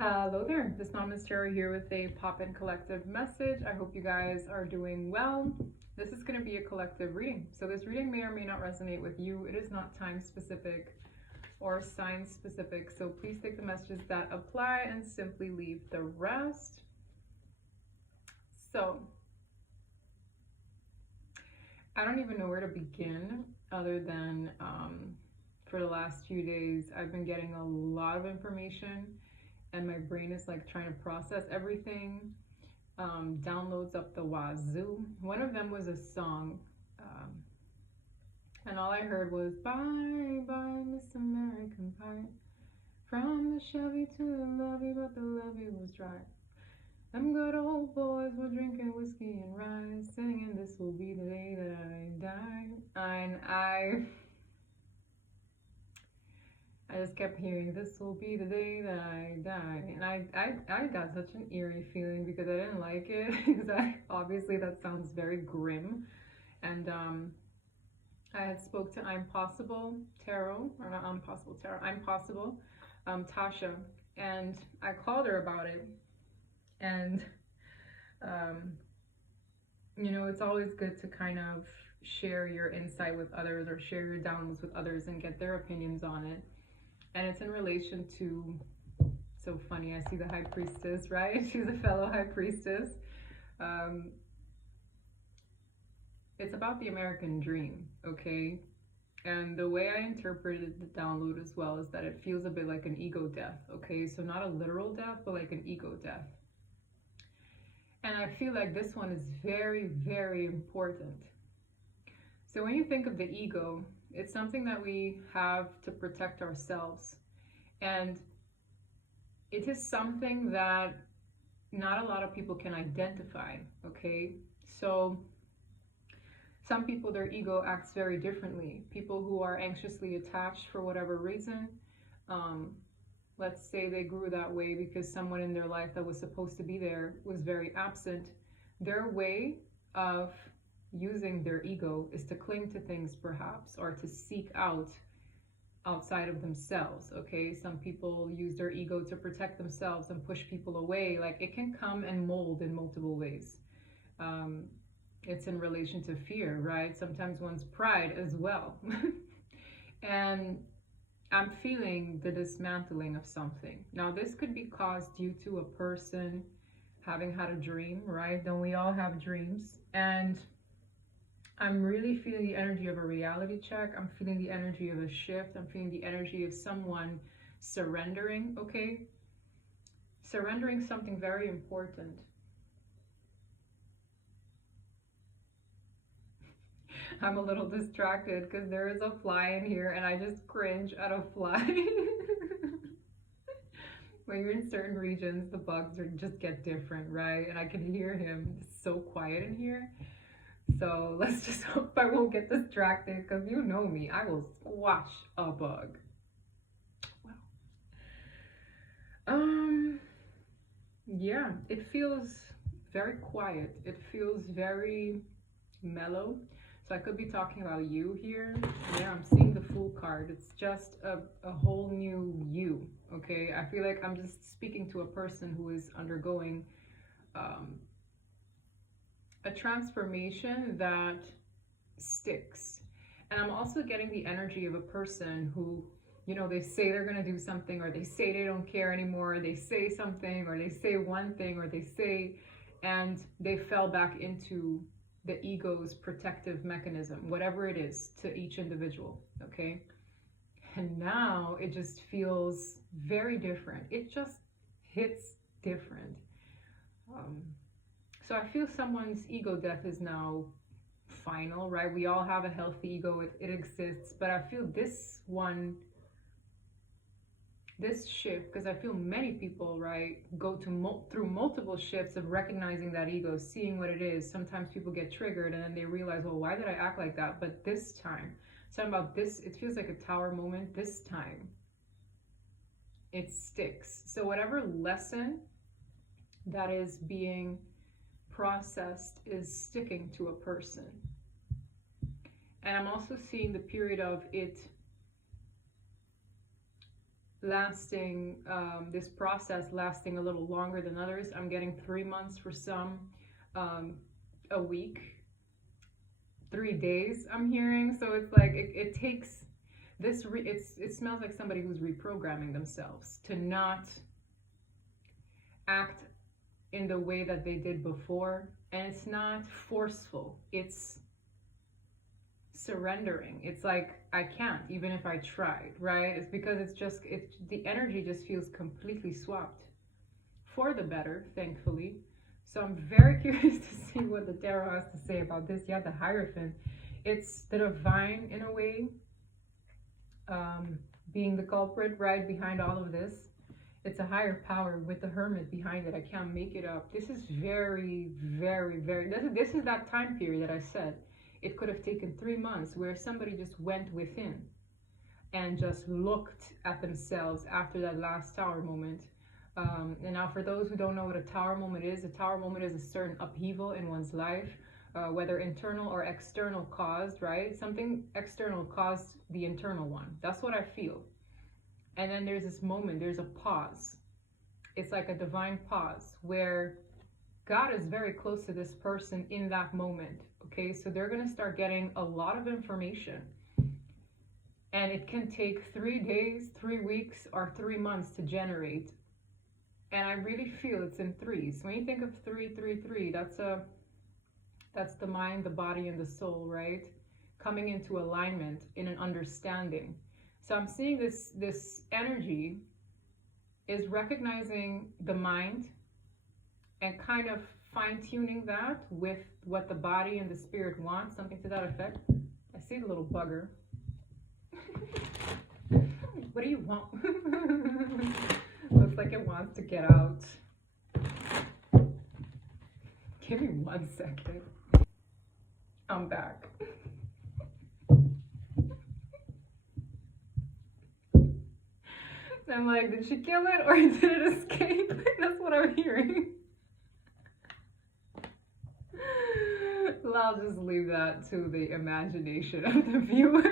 Hello there, this Mom is Tara here with a pop-in collective message. I hope you guys are doing well. This is going to be a collective reading. So this reading may or may not resonate with you. It is not time specific or sign specific. So please take the messages that apply and simply leave the rest. So I don't even know where to begin other than for the last few days, I've been getting a lot of information and my brain is like trying to process everything. Downloads up the wazoo. One of them was a song, and all I heard was "Bye bye Miss American Pie." From the Chevy to the levee, but the levee was dry. Them good old boys were drinking whiskey and rye, singing "This will be the day that I die." And I just kept hearing, "This will be the day that I die." And I got such an eerie feeling because I didn't like it. Because obviously that sounds very grim. And I had spoke to I'm Possible Tarot, or not I'm Possible Tarot, I'm Possible, Tasha. And I called her about it. And, it's always good to kind of share your insight with others or share your downloads with others and get their opinions on it. And it's in relation to, so funny, I see the High Priestess, right? She's a fellow High Priestess. It's about the American dream, okay? And the way I interpreted the download as well is that it feels a bit like an ego death, okay? So not a literal death, but like an ego death. And I feel like this one is very, very important. So when you think of the ego, it's something that we have to protect ourselves. And it is something that not a lot of people can identify, okay? So some people, their ego acts very differently. People who are anxiously attached for whatever reason, let's say they grew that way because someone in their life that was supposed to be there was very absent. Their way of using their ego is to cling to things perhaps, or to seek out outside of themselves, okay? Some people use their ego to protect themselves and push people away. Like, it can come and mold in multiple ways. It's in relation to fear, right? Sometimes one's pride as well. And I'm feeling the dismantling of something. Now, this could be caused due to a person having had a dream, right? Don't we all have dreams? And I'm really feeling the energy of a reality check. I'm feeling the energy of a shift. I'm feeling the energy of someone surrendering, okay? Surrendering something very important. I'm a little distracted because there is a fly in here and I just cringe at a fly. When you're in certain regions, the bugs just get different, right? And I can hear him. It's so quiet in here. So let's just hope I won't get distracted because you know me, I will squash a bug. Wow. Yeah, it feels very quiet. It feels very mellow. So I could be talking about you here. Yeah, I'm seeing the Fool card. It's just a whole new you, okay? I feel like I'm just speaking to a person who is undergoing a transformation that sticks. And I'm also getting the energy of a person who, they say they're going to do something, or they say they don't care anymore, or they say something, or they say one thing, or they say, and they fell back into the ego's protective mechanism, whatever it is to each individual, okay? And now it just feels very different. It just hits different. So I feel someone's ego death is now final, right? We all have a healthy ego, it exists, but I feel this shift, because I feel many people, right, go through multiple shifts of recognizing that ego, seeing what it is. Sometimes people get triggered and then they realize, well, why did I act like that? But this time, something about this, it feels like a tower moment. This time, it sticks. So whatever lesson that is being processed is sticking to a person. And I'm also seeing the period of it lasting, this process lasting a little longer than others. I'm getting 3 months for some, a week, 3 days I'm hearing. So it's like it takes this, it smells like somebody who's reprogramming themselves to not act in the way that they did before. And it's not forceful, it's surrendering. It's like, I can't, even if I tried, right? It's because the energy just feels completely swapped for the better, thankfully. So I'm very curious to see what the tarot has to say about this. Yeah, the Hierophant. It's the divine in a way, being the culprit right behind all of this. It's a higher power with the Hermit behind it. I can't make it up. This is very, very, very, this is that time period that I said. It could have taken 3 months where somebody just went within and just looked at themselves after that last Tower moment. And now for those who don't know what a Tower moment is, a Tower moment is a certain upheaval in one's life, whether internal or external caused, right? Something external caused the internal one. That's what I feel. And then there's this moment, there's a pause. It's like a divine pause where God is very close to this person in that moment. Okay, so they're going to start getting a lot of information. And it can take 3 days, 3 weeks, or 3 months to generate. And I really feel it's in threes. When you think of 333, that's the mind, the body, and the soul, right? Coming into alignment in an understanding. So I'm seeing this energy is recognizing the mind and kind of fine-tuning that with what the body and the spirit want, something to that effect. I see the little bugger. What do you want? Looks like it wants to get out. Give me 1 second. I'm back. I'm like, did she kill it or did it escape? That's what I'm hearing. Well, I'll just leave that to the imagination of the viewer.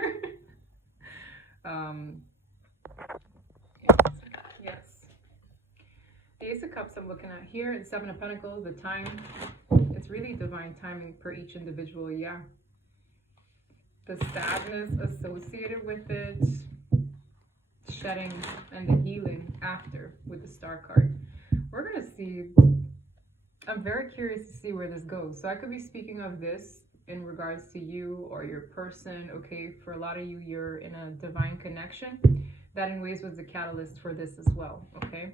Yes. The Ace of Cups I'm looking at here, and 7 of Pentacles, the time. It's really divine timing per each individual, yeah. The sadness associated with it, shedding, and the healing after with the Star card. We're going to see, I'm very curious to see where this goes. So I could be speaking of this in regards to you or your person, okay? For a lot of you, you're in a divine connection. That in ways was the catalyst for this as well, okay?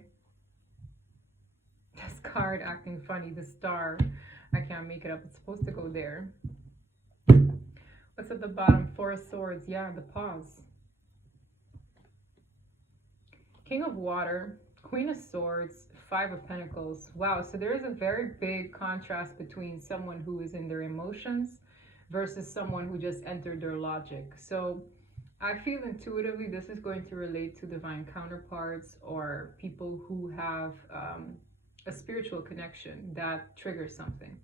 This card acting funny, the Star. I can't make it up. It's supposed to go there. What's at the bottom? 4 of Swords. Yeah, the pause. King of Water, Queen of Swords, 5 of Pentacles. Wow, so there is a very big contrast between someone who is in their emotions versus someone who just entered their logic. So I feel intuitively this is going to relate to divine counterparts or people who have a spiritual connection that triggers something.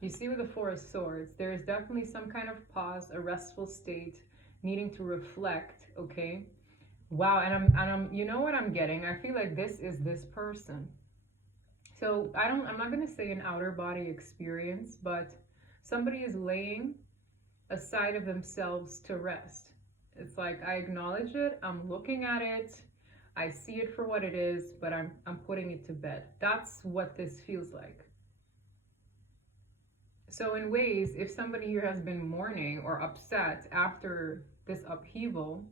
You see with the 4 of Swords, there is definitely some kind of pause, a restful state, needing to reflect, okay? Wow, and I'm you know what I'm getting? I feel like this is this person. So I'm not going to say an outer body experience, but somebody is laying a side of themselves to rest. It's like, I acknowledge it, I'm looking at it, I see it for what it is, but I'm putting it to bed. That's what this feels like. So in ways, if somebody here has been mourning or upset after this upheaval,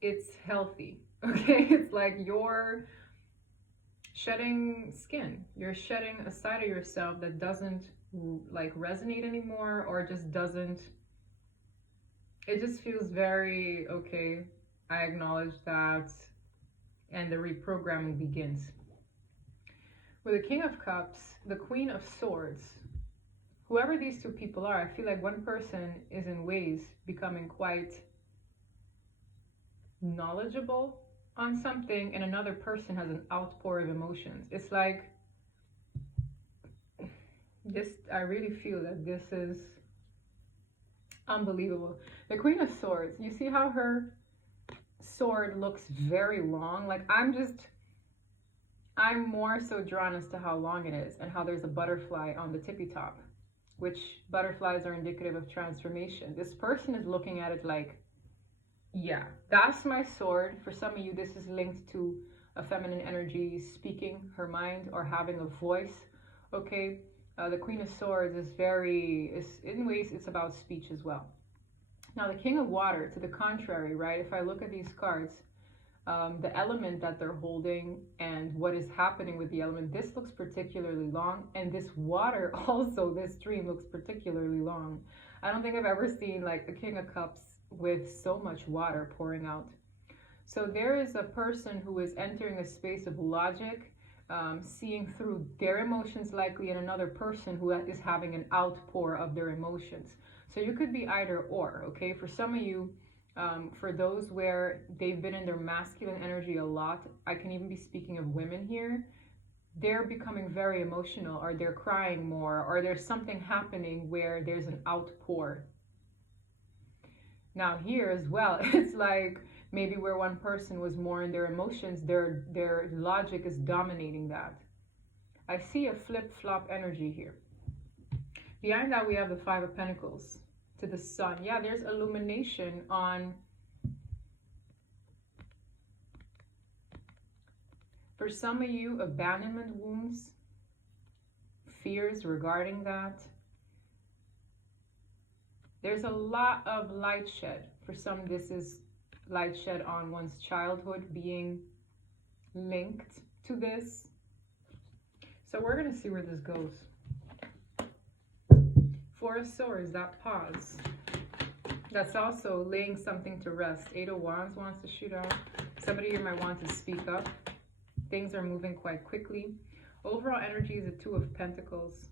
it's healthy, okay? It's like you're shedding skin. You're shedding a side of yourself that doesn't like resonate anymore, or just doesn't, it just feels very, okay, I acknowledge that, and the reprogramming begins. With the King of Cups, the Queen of Swords, whoever these two people are, I feel like one person is in ways becoming quite knowledgeable on something, and another person has an outpour of emotions. It's like this, I really feel that this is unbelievable. The Queen of Swords, you see how her sword looks very long. Like I'm more so drawn as to how long it is and how there's a butterfly on the tippy top, which butterflies are indicative of transformation. This person is looking at it like, yeah, that's my sword. For some of you, this is linked to a feminine energy speaking her mind or having a voice. Okay, the Queen of Swords is in ways, it's about speech as well. Now, the King of Water, to the contrary, right? If I look at these cards, the element that they're holding and what is happening with the element, this looks particularly long, and this water also, this stream looks particularly long. I don't think I've ever seen like a King of Cups with so much water pouring out. So there is a person who is entering a space of logic, seeing through their emotions likely, and another person who is having an outpour of their emotions. So you could be either or, okay? For some of you, for those where they've been in their masculine energy a lot, I can even be speaking of women here, they're becoming very emotional, or they're crying more, or there's something happening where there's an outpour. Now here as well, it's like maybe where one person was more in their emotions, their logic is dominating that. I see a flip-flop energy here. Behind that, we have the Five of Pentacles to the Sun. Yeah, there's illumination on, for some of you, abandonment wounds, fears regarding that. There's a lot of light shed. For some, this is light shed on one's childhood being linked to this. So we're going to see where this goes. Four of Swords, that pause. That's also laying something to rest. Eight of Wands wants to shoot out. Somebody here might want to speak up. Things are moving quite quickly. Overall energy is a Two of Pentacles.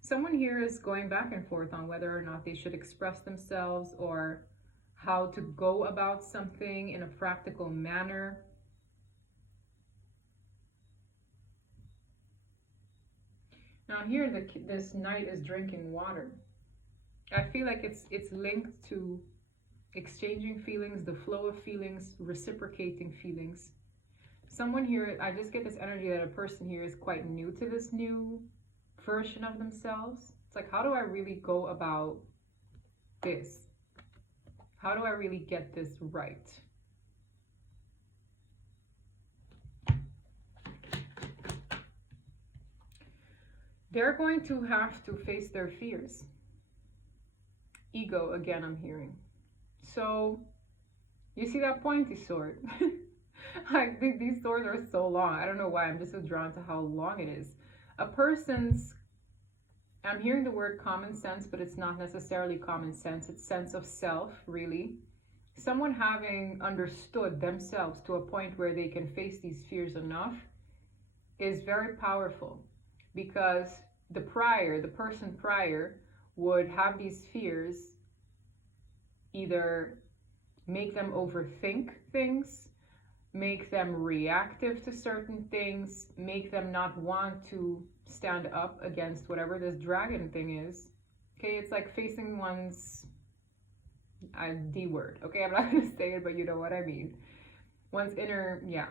Someone here is going back and forth on whether or not they should express themselves or how to go about something in a practical manner. Now here, this Knight is drinking water. I feel like it's linked to exchanging feelings, the flow of feelings, reciprocating feelings. Someone here, I just get this energy that a person here is quite new to this new version of themselves. It's like, how do I really go about this? How do I really get this right? They're going to have to face their fears. Ego, again, I'm hearing. So, you see that pointy sword? Like, these swords are so long. I don't know why. I'm just so drawn to how long it is. A person's, I'm hearing the word common sense, but it's not necessarily common sense. It's sense of self, really. Someone having understood themselves to a point where they can face these fears enough is very powerful, because the person prior would have these fears either make them overthink things, make them reactive to certain things, make them not want to stand up against whatever this dragon thing is. Okay, it's like facing one's D word. Okay, I'm not gonna say it, but you know what I mean. One's inner, yeah.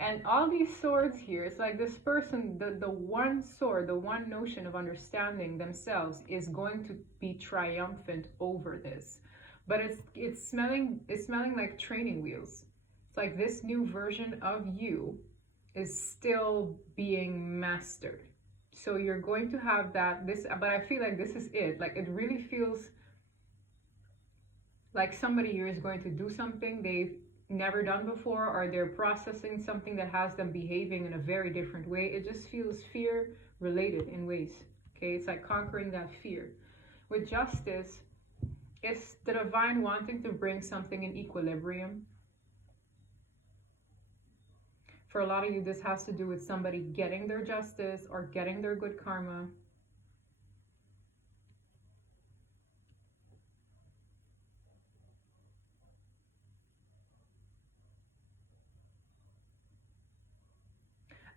And all these swords here, it's like this person, the one sword, the one notion of understanding themselves is going to be triumphant over this. But it's smelling like training wheels. It's like this new version of you is still being mastered. So you're going to have but I feel like this is it. Like, it really feels like somebody here is going to do something they've never done before, or they're processing something that has them behaving in a very different way. It just feels fear related in ways. Okay, it's like conquering that fear. With Justice, it's the divine wanting to bring something in equilibrium. For a lot of you, this has to do with somebody getting their justice or getting their good karma.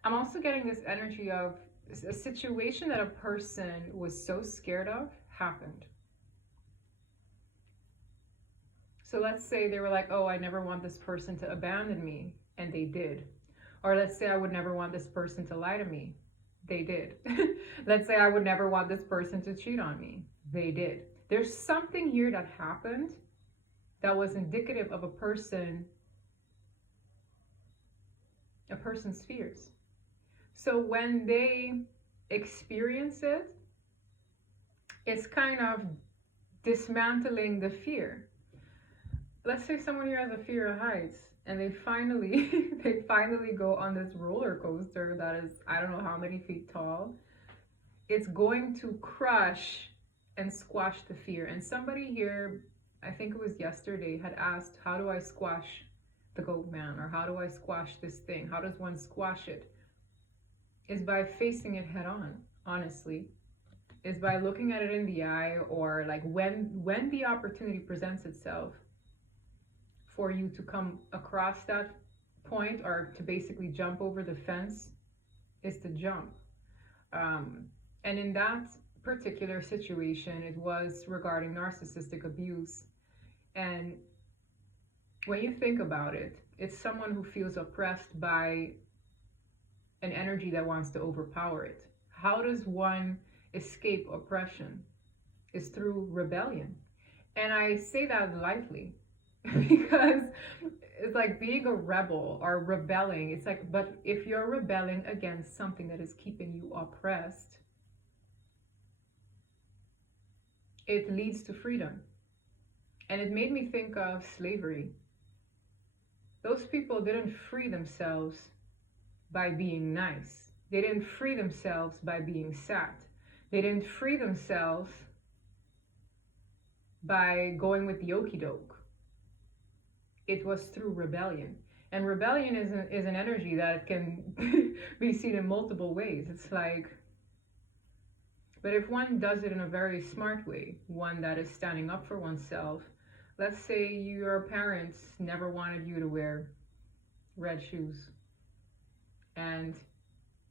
I'm also getting this energy of a situation that a person was so scared of happened. So let's say they were like, oh, I never want this person to abandon me, and they did. Or let's say I would never want this person to lie to me. They did. Let's say I would never want this person to cheat on me. They did. There's something here that happened that was indicative of a person's fears. So when they experience it, it's kind of dismantling the fear. Let's say someone here has a fear of heights, and they finally go on this roller coaster that is, I don't know how many feet tall. It's going to crush and squash the fear. And somebody here, I think it was yesterday, had asked, how do I squash the goat man? Or how do I squash this thing? How does one squash it? Is by facing it head on, honestly. Is by looking at it in the eye, or like when the opportunity presents itself for you to come across that point, or to basically jump over the fence, is to jump. And in that particular situation, it was regarding narcissistic abuse. And when you think about it, it's someone who feels oppressed by an energy that wants to overpower it. How does one escape oppression? Is through rebellion. And I say that lightly because it's like being a rebel or rebelling. It's like, but if you're rebelling against something that is keeping you oppressed, it leads to freedom. And it made me think of slavery. Those people didn't free themselves by being nice. They didn't free themselves by being sad. They didn't free themselves by going with the okie doke. It was through rebellion. And rebellion is an energy that can be seen in multiple ways. It's like, but if one does it in a very smart way, one that is standing up for oneself, let's say your parents never wanted you to wear red shoes. And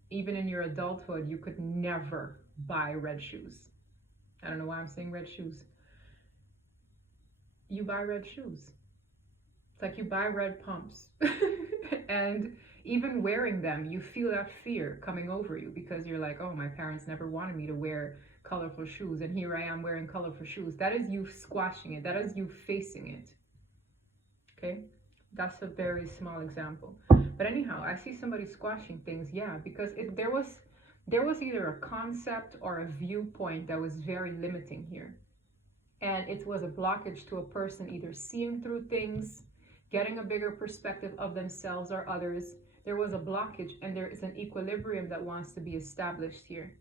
even in your adulthood, you could never buy red shoes. I don't know why I'm saying red shoes. You buy red shoes. It's like you buy red pumps. And even wearing them, you feel that fear coming over you because you're like, oh, my parents never wanted me to wear colorful shoes, and here I am wearing colorful shoes. That is you squashing it. That is you facing it. Okay? That's a very small example. But anyhow, I see somebody squashing things, yeah, because there was either a concept or a viewpoint that was very limiting here. And it was a blockage to a person either seeing through things, getting a bigger perspective of themselves or others. There was a blockage, and there is an equilibrium that wants to be established here.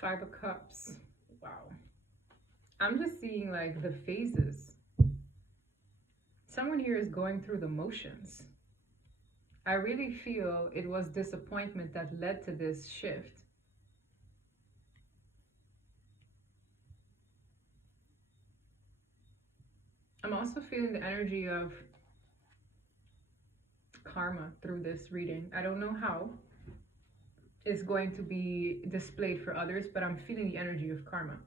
Five of Cups. Wow. I'm just seeing like the phases. Someone here is going through the motions. I really feel it was disappointment that led to this shift. I'm also feeling the energy of karma through this reading. I don't know how it's going to be displayed for others, but I'm feeling the energy of karma.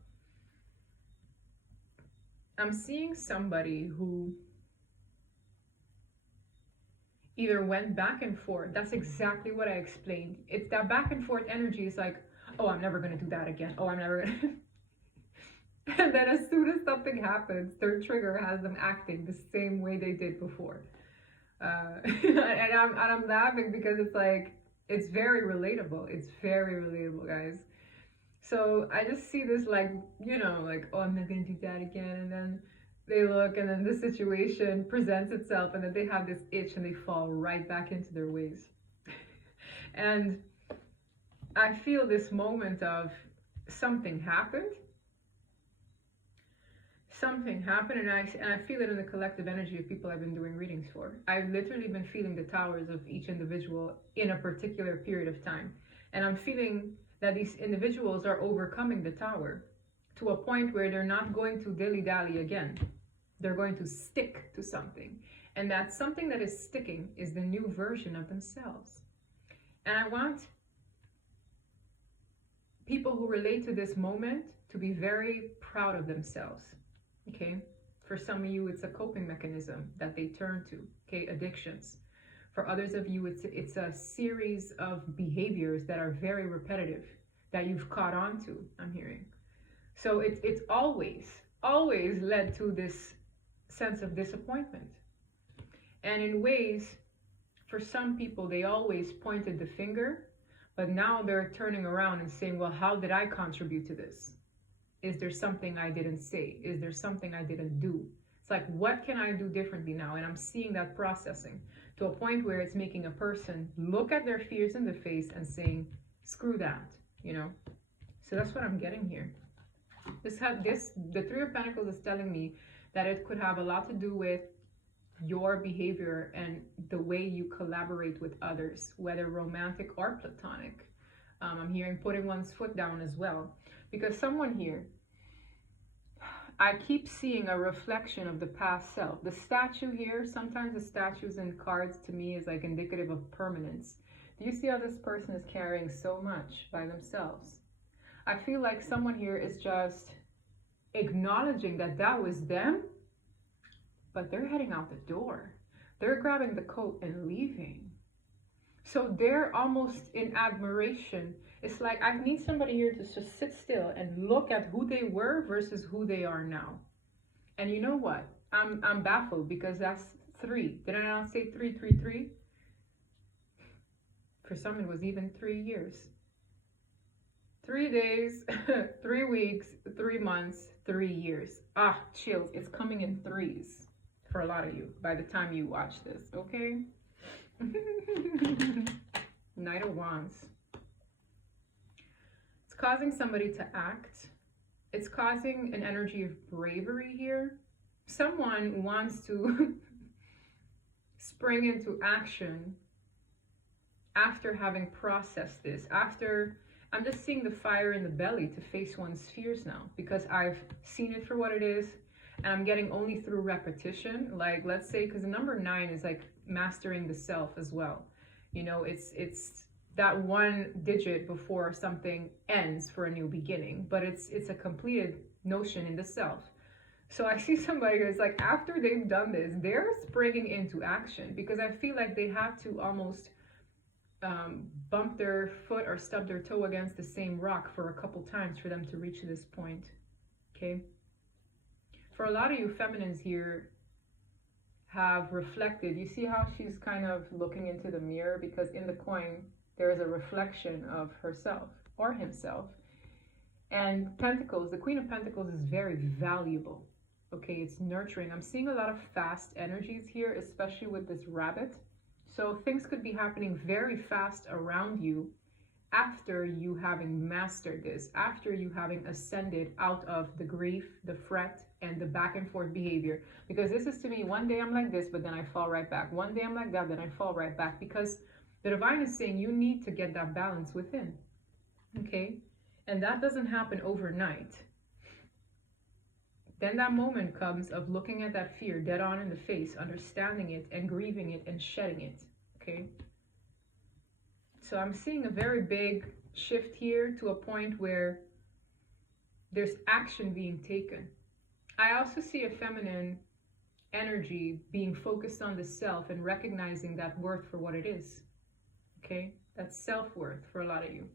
I'm seeing somebody who either went back and forth. That's exactly what I explained. It's that back and forth energy is like, oh, I'm never going to do that again. Oh, I'm never going to. And then as soon as something happens, their trigger has them acting the same way they did before. And I'm laughing because it's like, it's very relatable. It's very relatable, guys. So I just see this like, you know, like, oh, I'm not going to do that again. And then they look, and then the situation presents itself, and then they have this itch and they fall right back into their ways. And I feel this moment of something happened, and I feel it in the collective energy of people I've been doing readings for. I've literally been feeling the towers of each individual in a particular period of time. And I'm feeling that these individuals are overcoming the tower to a point where they're not going to dilly-dally again. They're going to stick to something. And that something that is sticking is the new version of themselves. And I want people who relate to this moment to be very proud of themselves. Okay, for some of you it's a coping mechanism that they turn to. Okay, addictions. For others of you it's a series of behaviors that are very repetitive that you've caught on to, I'm hearing. So it's always led to this sense of disappointment. And in ways, for some people, they always pointed the finger, but now they're turning around and saying, well, how did I contribute to this? Is there something I didn't say? Is there something I didn't do? It's like, what can I do differently now? And I'm seeing that processing to a point where it's making a person look at their fears in the face and saying, screw that, you know? So that's what I'm getting here. The Three of Pentacles is telling me that it could have a lot to do with your behavior and the way you collaborate with others, whether romantic or platonic. I'm hearing putting one's foot down as well, because someone here, I keep seeing a reflection of the past self. The statue here, sometimes the statues and cards to me is like indicative of permanence. Do you see how this person is carrying so much by themselves? I feel like someone here is just acknowledging that that was them, but they're heading out the door. They're grabbing the coat and leaving. So they're almost in admiration. It's like, I need somebody here to just sit still and look at who they were versus who they are now. And you know what? I'm baffled because that's 3. Did I not say 333? For some, it was even 3 years. 3 days, 3 weeks, 3 months, 3 years. Ah, chills. It's coming in threes for a lot of you by the time you watch this, okay? Knight of Wands. It's causing somebody to act. It's causing an energy of bravery here. Someone wants to spring into action after having processed this, after... I'm just seeing the fire in the belly to face one's fears now, because I've seen it for what it is, and I'm getting only through repetition. Like, let's say, because the number 9 is like mastering the self as well. You know, it's that one digit before something ends for a new beginning, but it's a completed notion in the self. So I see somebody who's like, after they've done this, they're springing into action, because I feel like they have to almost bump their foot or stub their toe against the same rock for a couple times for them to reach this point. Okay, for a lot of you feminines here have reflected. You see how she's kind of looking into the mirror, because in the coin there is a reflection of herself or himself. And Pentacles, the Queen of Pentacles, is very valuable. Okay, it's nurturing. I'm seeing a lot of fast energies here, especially with this rabbit. So things could be happening very fast around you after you having mastered this, after you having ascended out of the grief, the fret, and the back and forth behavior. Because this is, to me, one day I'm like this, but then I fall right back. One day I'm like that, then I fall right back. Because the divine is saying you need to get that balance within. Okay? And that doesn't happen overnight. Then that moment comes of looking at that fear dead on in the face, understanding it and grieving it and shedding it, okay? So I'm seeing a very big shift here to a point where there's action being taken. I also see a feminine energy being focused on the self and recognizing that worth for what it is, okay? That's self-worth for a lot of you.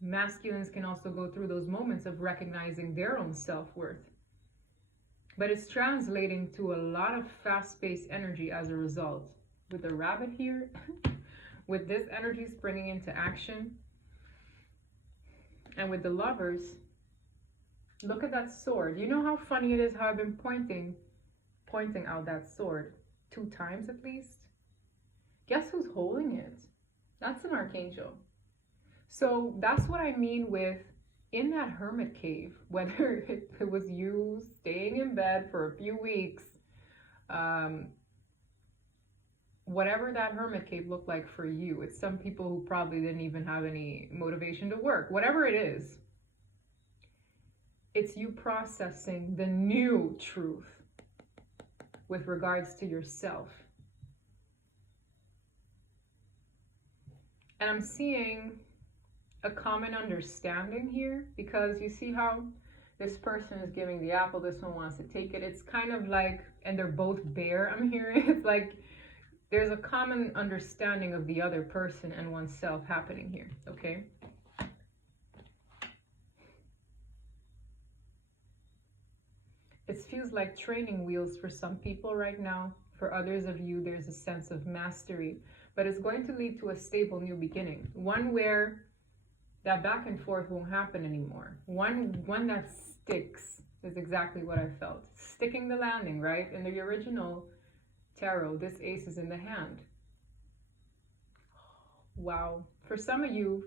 Masculines can also go through those moments of recognizing their own self-worth. But it's translating to a lot of fast-paced energy as a result. With the rabbit here, with this energy springing into action, and with the Lovers, look at that sword. You know how funny it is how I've been pointing out that sword 2 times at least? Guess who's holding it? That's an archangel. So that's what I mean with, in that hermit cave, whether it was you staying in bed for a few weeks, whatever that hermit cave looked like for you, it's some people who probably didn't even have any motivation to work, whatever it is, it's you processing the new truth with regards to yourself. And I'm seeing a common understanding here, because you see how this person is giving the apple, this one wants to take it. It's kind of like, and they're both bare, I'm hearing. It's like there's a common understanding of the other person and oneself happening here, okay? It feels like training wheels for some people right now. For others of you, there's a sense of mastery, but it's going to lead to a stable new beginning. One where that back and forth won't happen anymore. One that sticks is exactly what I felt. Sticking the landing, right? In the original tarot, this ace is in the hand. Wow. For some of you,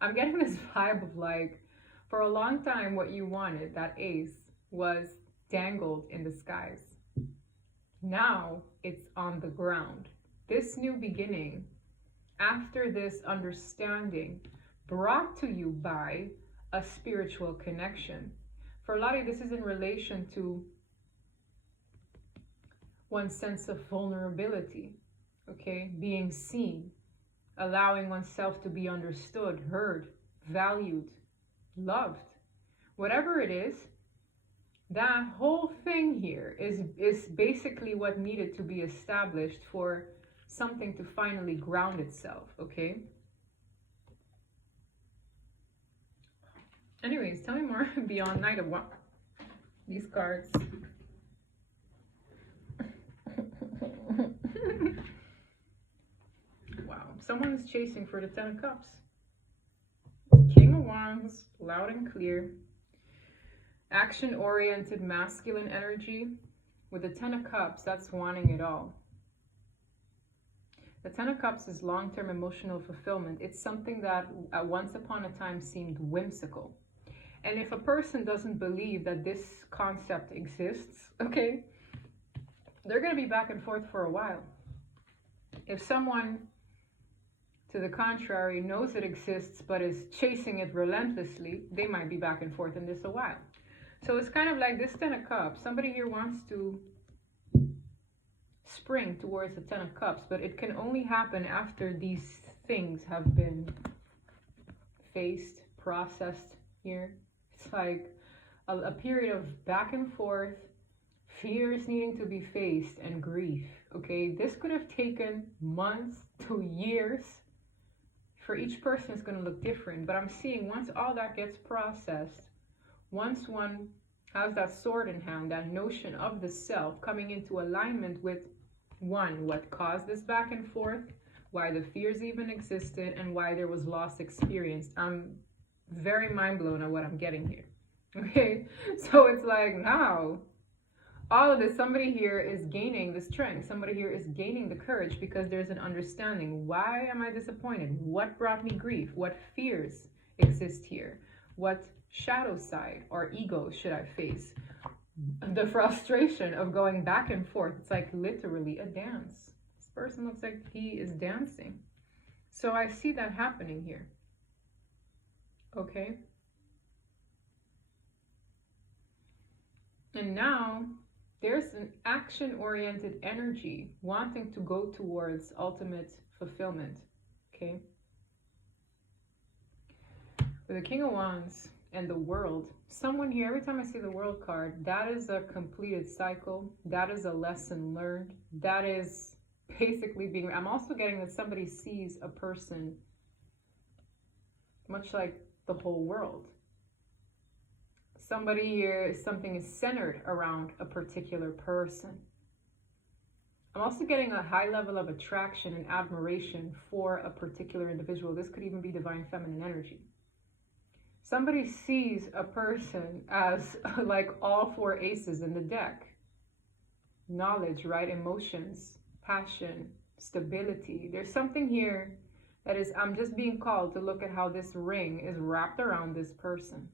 I'm getting this vibe of like, for a long time, what you wanted, that ace, was dangled in the skies. Now it's on the ground. This new beginning, after this understanding, brought to you by a spiritual connection. For a lot of you, this is in relation to one's sense of vulnerability, okay? Being seen, allowing oneself to be understood, heard, valued, loved. Whatever it is, that whole thing here is basically what needed to be established for something to finally ground itself, okay? Anyways, tell me more beyond Knight of Wands. These cards. Wow, someone's chasing for the Ten of Cups. King of Wands, loud and clear. Action-oriented masculine energy. With the Ten of Cups, that's wanting it all. The Ten of Cups is long-term emotional fulfillment. It's something that once upon a time seemed whimsical. And if a person doesn't believe that this concept exists, okay, they're going to be back and forth for a while. If someone, to the contrary, knows it exists but is chasing it relentlessly, they might be back and forth in this a while. So it's kind of like this Ten of Cups. Somebody here wants to spring towards the Ten of Cups, but it can only happen after these things have been faced, processed here. It's like a period of back and forth, fears needing to be faced, and grief, okay? This could have taken months to years. For each person, it's going to look different, but I'm seeing once all that gets processed, once one has that sword in hand, that notion of the self coming into alignment with one, what caused this back and forth, why the fears even existed, and why there was loss experienced. I'm very mind blown at what I'm getting here. Okay, so it's like now all of this, somebody here is gaining the strength, somebody here is gaining the courage, because there's an understanding. Why am I disappointed? What brought me grief? What fears exist here? What shadow side or ego should I face? The frustration of going back and forth. It's like literally a dance. This person looks like he is dancing. So I see that happening here. Okay. And now there's an action-oriented energy wanting to go towards ultimate fulfillment. Okay. With the King of Wands and the World, someone here, every time I see the World card, that is a completed cycle. That is a lesson learned. That is basically being, I'm also getting that somebody sees a person much like the whole world. Somebody here, something is centered around a particular person. I'm also getting a high level of attraction and admiration for a particular individual. This could even be divine feminine energy. Somebody sees a person as like all four aces in the deck. Knowledge, right? Emotions, passion, stability. There's something here that is, I'm just being called to look at how this ring is wrapped around this person.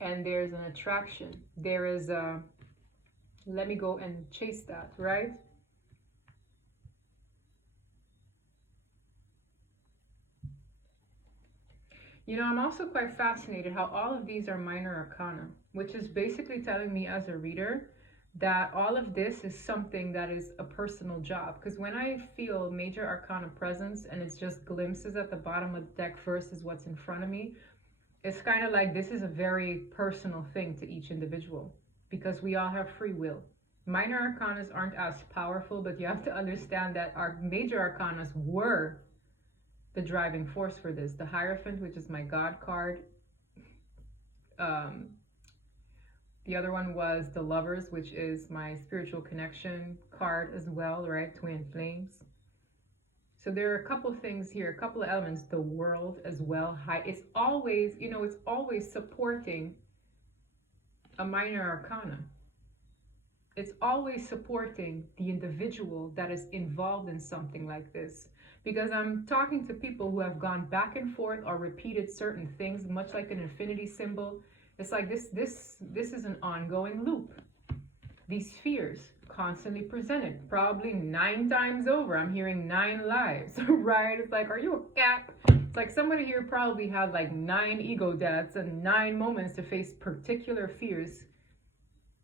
And there's an attraction. There is a, let me go and chase that, right? You know, I'm also quite fascinated how all of these are minor arcana, which is basically telling me as a reader that all of this is something that is a personal job. Because when I feel major arcana presence and it's just glimpses at the bottom of the deck versus what's in front of me, it's kind of like this is a very personal thing to each individual because we all have free will. Minor arcanas aren't as powerful, but you have to understand that our major arcanas were the driving force for this. The Hierophant, which is my God card. The other one was the Lovers, which is my spiritual connection card as well, right? Twin flames. So there are a couple of things here, a couple of elements. The World as well. It's always, you know, it's always supporting a minor arcana. It's always supporting the individual that is involved in something like this. Because I'm talking to people who have gone back and forth or repeated certain things, much like an infinity symbol. It's like this is an ongoing loop. These fears constantly presented, probably 9 times over. I'm hearing 9 lives, right? It's like, are you a cat? It's like somebody here probably had like 9 ego deaths and 9 moments to face particular fears,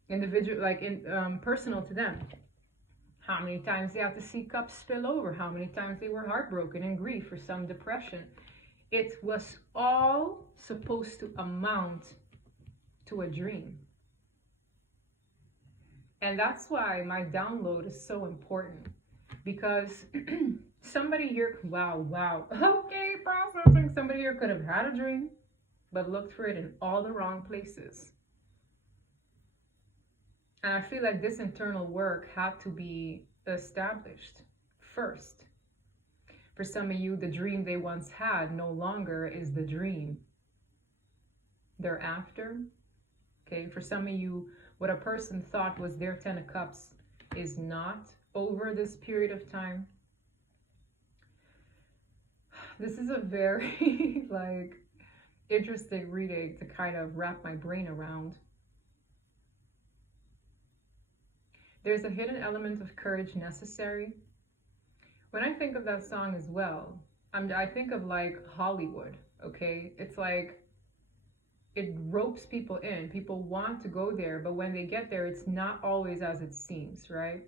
individual, like in personal to them. How many times they have to see cups spill over? How many times they were heartbroken and grief or some depression? It was all supposed to amount to a dream. And that's why my download is so important, because somebody here, wow, okay, processing. Somebody here could have had a dream, but looked for it in all the wrong places. And I feel like this internal work had to be established first. For some of you, the dream they once had no longer is the dream they're after. Okay, for some of you, what a person thought was their 10 of Cups is not over this period of time. This is a very like interesting reading to kind of wrap my brain around. There's a hidden element of courage necessary. When I think of that song as well, I think of like Hollywood, okay? It's like it ropes people in. People want to go there, but when they get there, it's not always as it seems, right?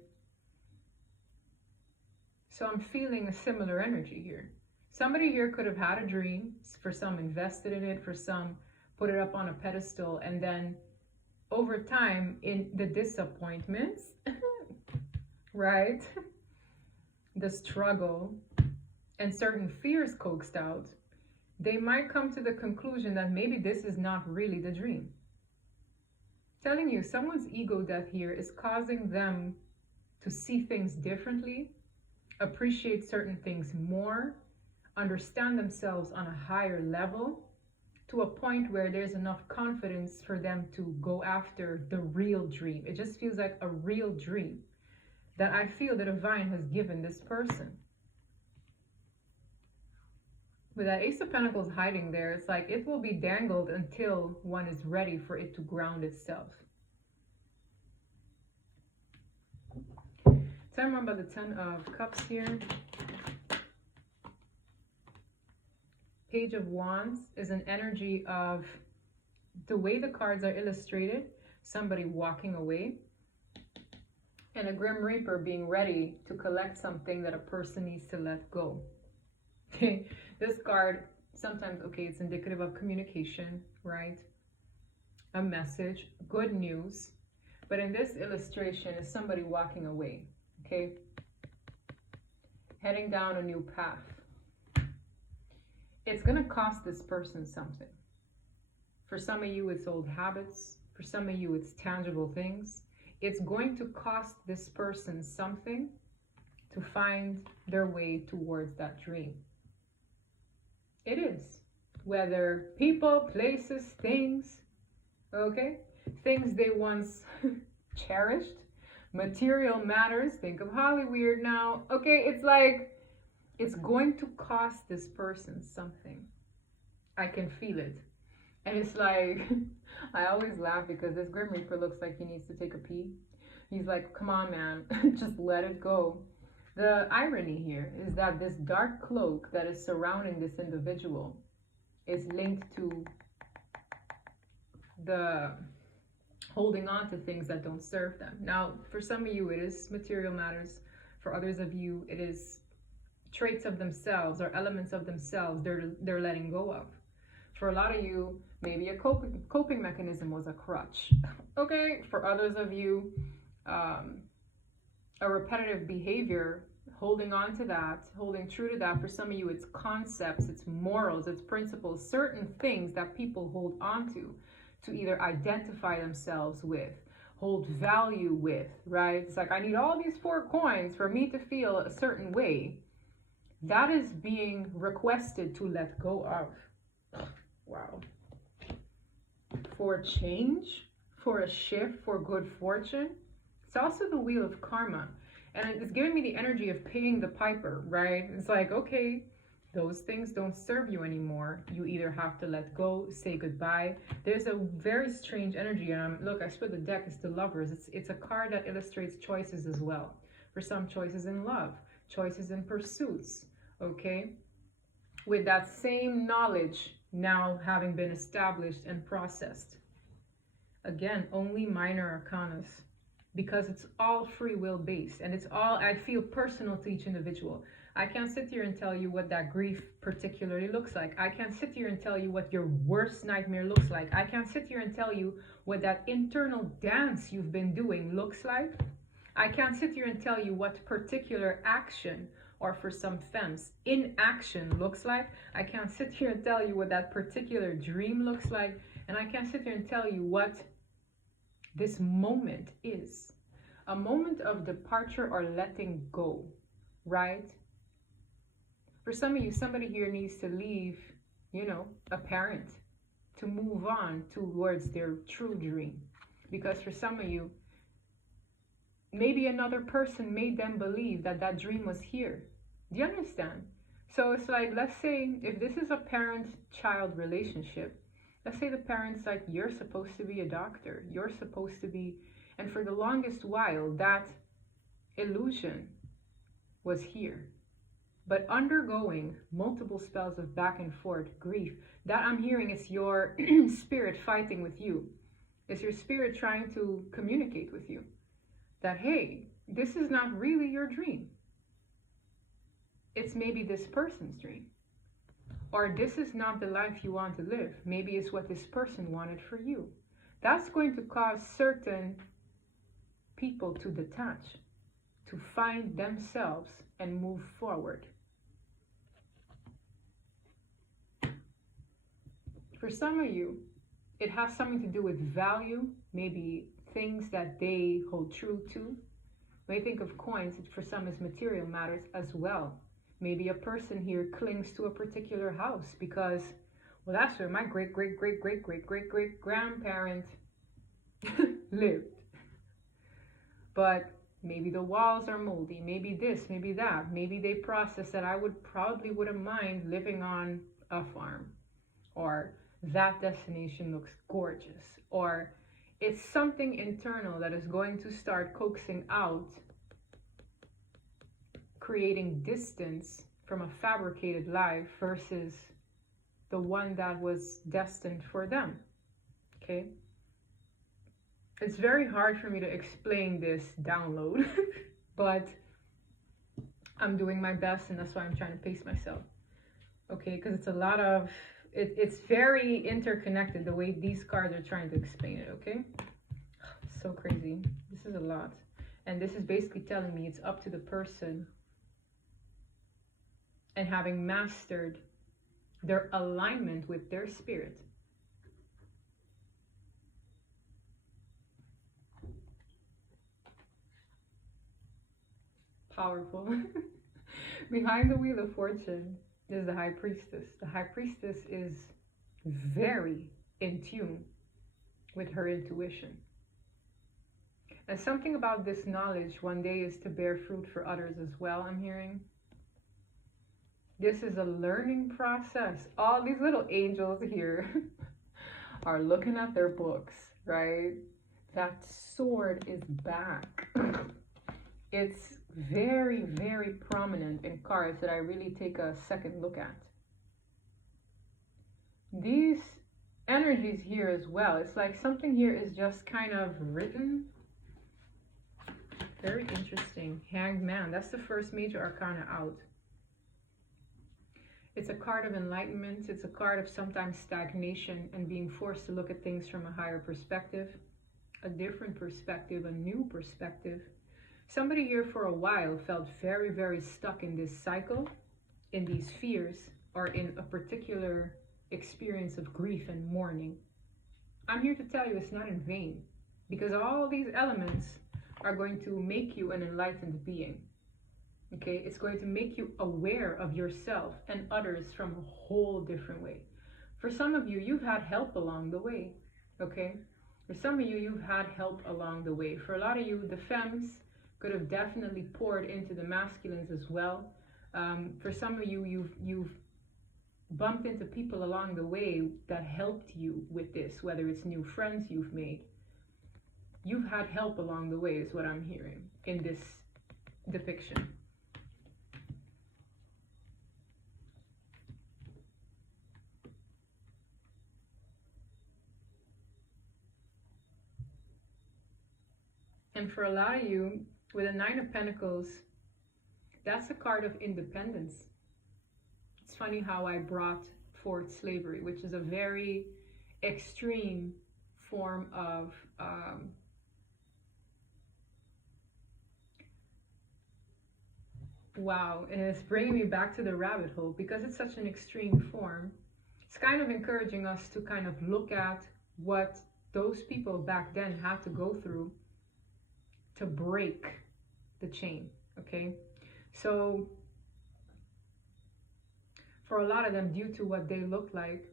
So I'm feeling a similar energy here. Somebody here could have had a dream. For some, invested in it. For some, put it up on a pedestal, and then over time, in the disappointments, right? The struggle and certain fears coaxed out, they might come to the conclusion that maybe this is not really the dream. Telling you, someone's ego death here is causing them to see things differently, appreciate certain things more, understand themselves on a higher level, to a point where there's enough confidence for them to go after the real dream. It just feels like a real dream that I feel the divine has given this person. With that Ace of Pentacles hiding there, it's like it will be dangled until one is ready for it to ground itself. Tell me more about the 10 of Cups here. Page of Wands is an energy of the way the cards are illustrated, somebody walking away, and a Grim Reaper being ready to collect something that a person needs to let go. Okay, this card sometimes, okay, it's indicative of communication, right? A message, good news. But in this illustration is somebody walking away, okay? Heading down a new path. It's going to cost this person something. For some of you, it's old habits. For some of you, it's tangible things. It's going to cost this person something to find their way towards that dream. It is. Whether people, places, things, okay? Things they once cherished, material matters. Think of Hollywood now. Okay, it's like, it's going to cost this person something. I can feel it. And it's like, I always laugh because this Grim Reaper looks like he needs to take a pee. He's like, come on, man, just let it go. The irony here is that this dark cloak that is surrounding this individual is linked to the holding on to things that don't serve them. Now, for some of you, it is material matters. For others of you, it is traits of themselves or elements of themselves they're letting go of. For a lot of you, maybe a coping mechanism was a crutch. Okay, for others of you, a repetitive behavior, holding on to that, holding true to that. For some of you, it's concepts, it's morals, it's principles, certain things that people hold on to either identify themselves with, hold value with, right? It's like, I need all these 4 coins for me to feel a certain way. That is being requested to let go of. Wow. For change, for a shift, for good fortune. It's also the wheel of karma. And it's giving me the energy of paying the piper, right? It's like, okay, those things don't serve you anymore. You either have to let go, say goodbye. There's a very strange energy. And look, I split the deck. It's the Lovers. It's a card that illustrates choices as well. For some, choices in love, choices in pursuits, okay? With that same knowledge now having been established and processed. Again, only minor arcanas, because it's all free will based, and it's all, I feel, personal to each individual. I can't sit here and tell you what that grief particularly looks like. I can't sit here and tell you what your worst nightmare looks like. I can't sit here and tell you what that internal dance you've been doing looks like. I can't sit here and tell you what particular action, or for some femmes, inaction looks like. I can't sit here and tell you what that particular dream looks like. And I can't sit here and tell you what this moment is. A moment of departure or letting go, right? For some of you, somebody here needs to leave, a parent, to move on towards their true dream. Because for some of you, maybe another person made them believe that that dream was here. Do you understand? So it's like, let's say if this is a parent-child relationship, let's say the parent's like, you're supposed to be a doctor. You're supposed to be, and for the longest while, that illusion was here. But undergoing multiple spells of back and forth grief, that I'm hearing is your spirit fighting with you. It's your spirit trying to communicate with you that, hey, this is not really your dream. It's maybe this person's dream. Or this is not the life you want to live. Maybe it's what this person wanted for you. That's going to cause certain people to detach, to find themselves and move forward. For some of you, it has something to do with value, maybe things that they hold true to. When you think of coins, for some is material matters as well. Maybe a person here clings to a particular house because, well, that's where my great-great-great-great-great-great-great-grandparent lived. But maybe the walls are moldy, maybe this, maybe that. Maybe they process that I probably wouldn't mind living on a farm, or that destination looks gorgeous, or it's something internal that is going to start coaxing out, creating distance from a fabricated life versus the one that was destined for them. Okay? It's very hard for me to explain this download, but I'm doing my best, and that's why I'm trying to pace myself. Okay? Because it's a lot of, it's very interconnected the way these cards are trying to explain it. Okay? So crazy. This is a lot. And this is basically telling me it's up to the person and having mastered their alignment with their spirit. Powerful. Behind the Wheel of Fortune is the High Priestess. The High Priestess is very in tune with her intuition. And something about this knowledge one day is to bear fruit for others as well, I'm hearing. This is a learning process. All these little angels here are looking at their books, right? That sword is back. It's very, very prominent in cards that I really take a second look at. These energies here as well. It's like something here is just kind of written. Very interesting. Hanged Man. That's the first major arcana out. It's a card of enlightenment. It's a card of sometimes stagnation and being forced to look at things from a higher perspective, a different perspective, a new perspective. Somebody here for a while felt very, very stuck in this cycle, in these fears, or in a particular experience of grief and mourning. I'm here to tell you it's not in vain, because all these elements are going to make you an enlightened being. Okay, it's going to make you aware of yourself and others from a whole different way. For some of you, you've had help along the way. Okay, for some of you, you've had help along the way. For a lot of you, the femmes could have definitely poured into the masculines as well. For some of you, you've bumped into people along the way that helped you with this, whether it's new friends you've made. You've had help along the way is what I'm hearing in this depiction. And for a lot of you, with a Nine of Pentacles, that's a card of independence. It's funny how I brought forth slavery, which is a very extreme form of wow, and it's bringing me back to the rabbit hole because it's such an extreme form. It's kind of encouraging us to kind of look at what those people back then had to go through to break the chain. Okay, so for a lot of them, due to what they looked like,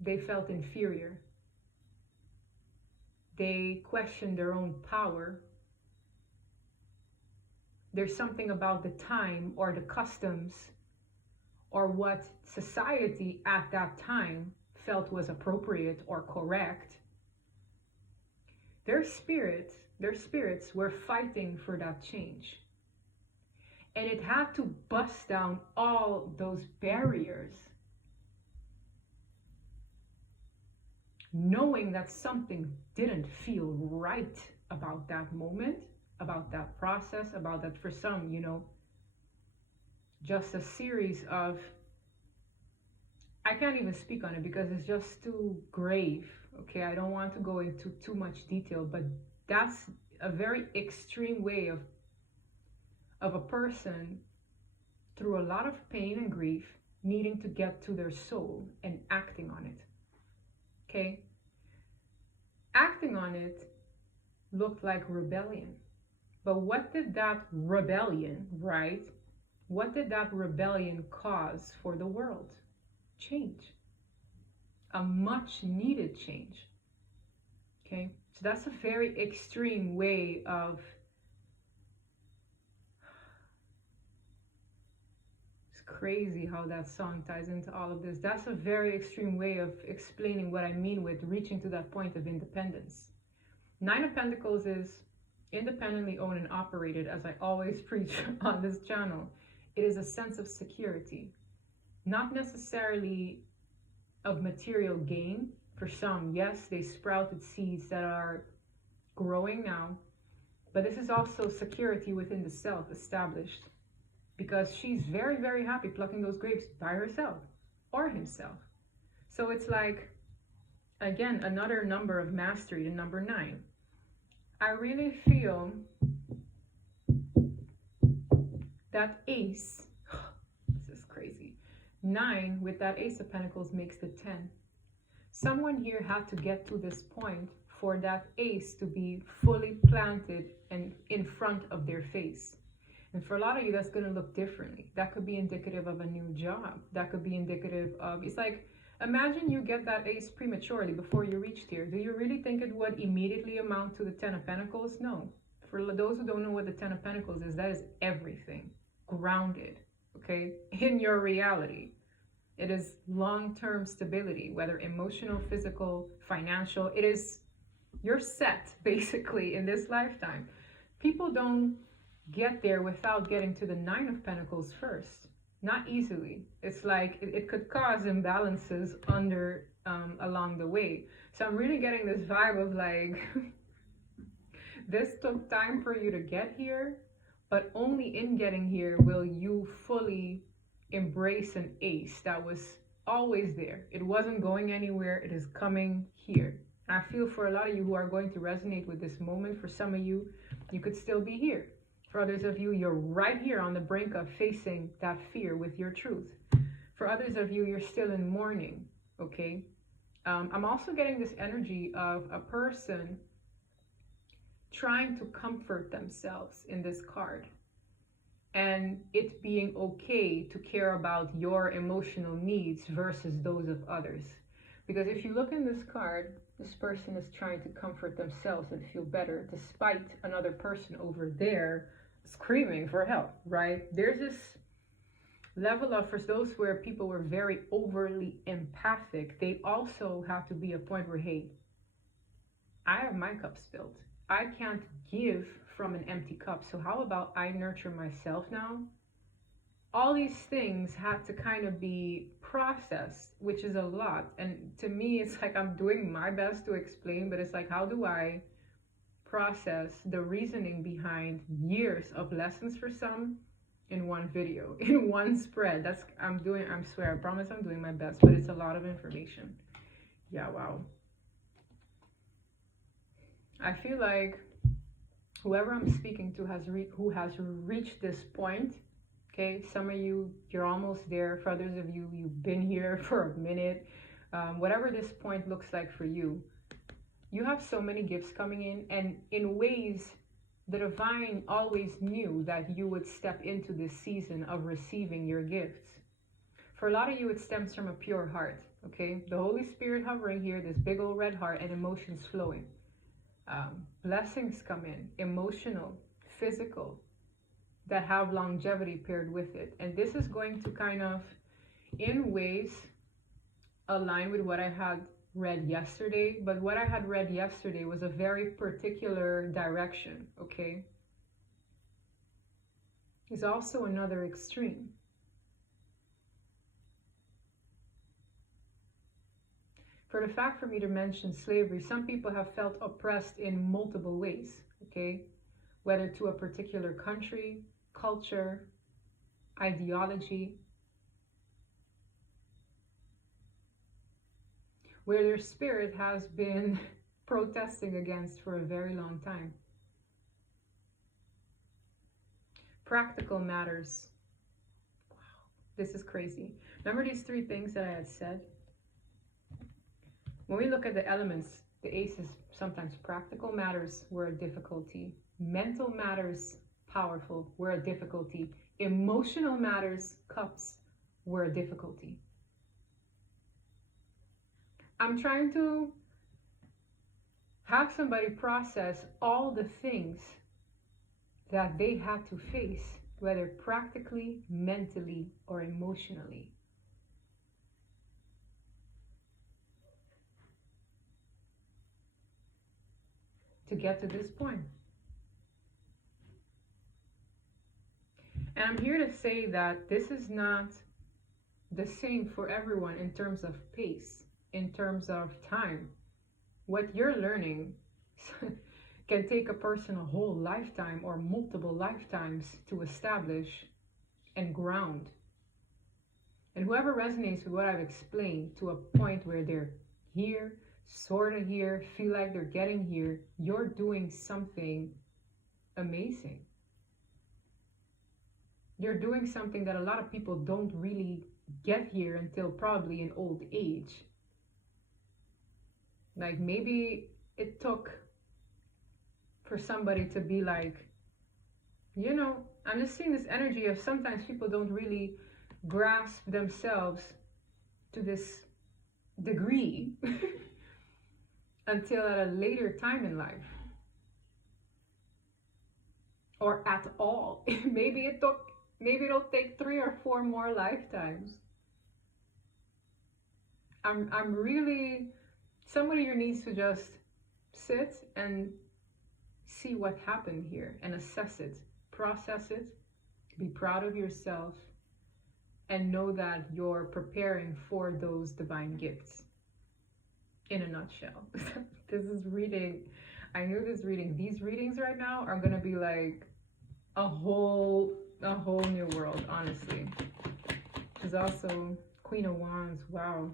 they felt inferior. They questioned their own power. There's something about the time or the customs or what society at that time felt was appropriate or correct. Their spirits were fighting for that change. And it had to bust down all those barriers, knowing that something didn't feel right about that moment, about that process, about that for some, you know, just a series of, I can't even speak on it because it's just too grave. Okay, I don't want to go into too much detail, but that's a very extreme way of a person through a lot of pain and grief needing to get to their soul and acting on it. Okay, acting on it looked like rebellion, but what did that rebellion, right, what did that rebellion cause for the world? Change, a much needed change. Okay, so that's a very extreme way of, it's crazy how that song ties into all of this. That's a very extreme way of explaining what I mean with reaching to that point of independence. Nine of Pentacles is independently owned and operated, as I always preach on this channel. It is a sense of security, not necessarily of material gain. For some, yes, they sprouted seeds that are growing now, but this is also security within the self established, because she's very, very happy plucking those grapes by herself or himself. So it's like, again, another number of mastery, the number 9. I really feel that ace, this is crazy, 9 with that Ace of Pentacles makes the 10. Someone here had to get to this point for that ace to be fully planted and in front of their face. And for a lot of you, that's going to look differently. That could be indicative of a new job. That could be indicative of, it's like, imagine you get that ace prematurely before you reached here. Do you really think it would immediately amount to the 10 of Pentacles? No. For those who don't know what the 10 of Pentacles is, that is everything grounded, okay, in your reality. It is long-term stability, whether emotional, physical, financial. It is, you're set basically in this lifetime. People don't get there without getting to the 9 of Pentacles first. Not easily. It's like it could cause imbalances under along the way. So I'm really getting this vibe of like, this took time for you to get here, but only in getting here will you fully embrace an ace that was always there. It wasn't going anywhere, it is coming here. I feel for a lot of you who are going to resonate with this moment. For some of you, you could still be here. For others of you, you're right here on the brink of facing that fear with your truth. For others of you, you're still in mourning, okay? I'm also getting this energy of a person trying to comfort themselves in this card, and it being okay to care about your emotional needs versus those of others. Because if you look in this card, this person is trying to comfort themselves and feel better despite another person over there screaming for help, right? There's this level of, for those where people were very overly empathic, they also have to be a point where, hey, I have my cup spilled. I can't give from an empty cup. So how about I nurture myself now? All these things have to kind of be processed, which is a lot. And to me, it's like I'm doing my best to explain, but it's like, how do I process the reasoning behind years of lessons for some in one video, in one spread? I swear, I promise I'm doing my best, but it's a lot of information. Yeah, wow. I feel like whoever I'm speaking to who has reached this point, okay, some of you, you're almost there. For others of you, you've been here for a minute. Whatever this point looks like for you, you have so many gifts coming in, and in ways the divine always knew that you would step into this season of receiving your gifts. For a lot of you, it stems from a pure heart, okay? The Holy Spirit hovering here, this big old red heart, and emotions flowing. Blessings come in, emotional, physical, that have longevity paired with it. And this is going to kind of, in ways, align with what I had read yesterday. But what I had read yesterday was a very particular direction, okay? It's also another extreme. For the fact for me to mention slavery, some people have felt oppressed in multiple ways, okay? Whether to a particular country, culture, ideology, where their spirit has been protesting against for a very long time. Practical matters. Wow, this is crazy. Remember these three things that I had said? When we look at the elements, the aces, sometimes practical matters were a difficulty. Mental matters, powerful, were a difficulty. Emotional matters, cups, were a difficulty. I'm trying to have somebody process all the things that they had to face, whether practically, mentally, or emotionally. To get to this point. And I'm here to say that this is not the same for everyone in terms of pace, in terms of time. What you're learning can take a person a whole lifetime or multiple lifetimes to establish and ground. And whoever resonates with what I've explained to a point where they're here, sort of here, feel like they're getting here, you're doing something amazing. You're doing something that a lot of people don't really get here until probably in old age. Like maybe it took for somebody to be like, you know, I'm just seeing this energy of sometimes people don't really grasp themselves to this degree until at a later time in life. Or at all. Maybe it'll take 3 or 4 more lifetimes. I'm really, somebody here needs to just sit and see what happened here and assess it, process it, be proud of yourself, and know that you're preparing for those divine gifts. in a nutshell. This is reading. I knew this reading. These readings right now are gonna be like a whole new world, honestly. There's also Queen of Wands. Wow.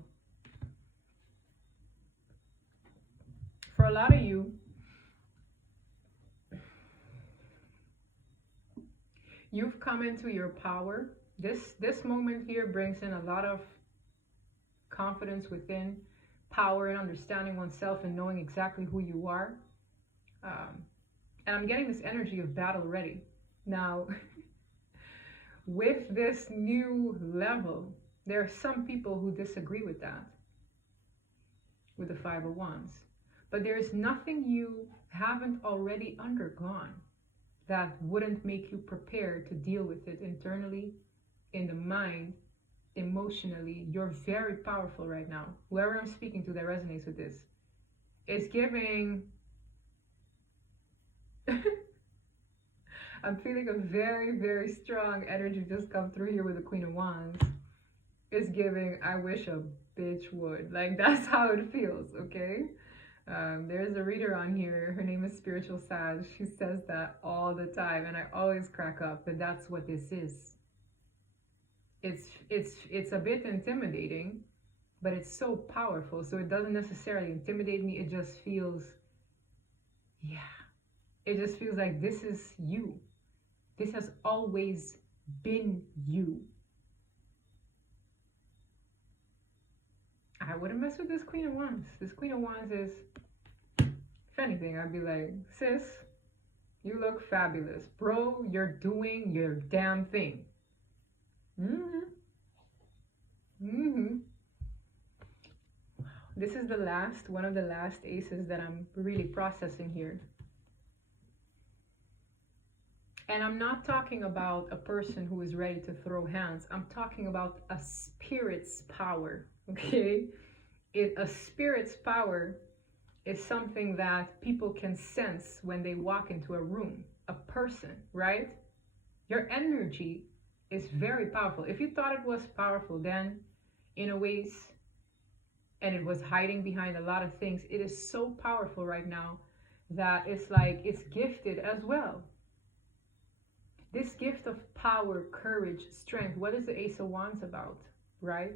For a lot of you, you've come into your power. This moment here brings in a lot of confidence within, power and understanding oneself and knowing exactly who you are. Um, and I'm getting this energy of battle ready. Now, with this new level, there are some people who disagree with that, with the Five of Wands. But there is nothing you haven't already undergone that wouldn't make you prepared to deal with it internally, in the mind, emotionally. You're very powerful right now. Whoever I'm speaking to that resonates with this, it's giving. I'm feeling a very, very strong energy just come through here with the Queen of Wands. It's giving, I wish a bitch would. Like, that's how it feels, okay? There's a reader on here. Her name is Spiritual Sag. She says that all the time, and I always crack up, but that's what this is. It's a bit intimidating, but it's so powerful. So it doesn't necessarily intimidate me. It just feels, yeah. It just feels like this is you. This has always been you. I wouldn't mess with this Queen of Wands. This Queen of Wands is, if anything, I'd be like, sis, you look fabulous. Bro, you're doing your damn thing. This is one of the last aces that I'm really processing here. And I'm not talking about a person who is ready to throw hands. I'm talking about a spirit's power, okay? A spirit's power is something that people can sense when they walk into a room, a person, right? Your energy is very powerful. If you thought it was powerful then, in a ways, and it was hiding behind a lot of things, it is so powerful right now that it's like it's gifted as well. This gift of power, courage, strength, what is the Ace of Wands about, right?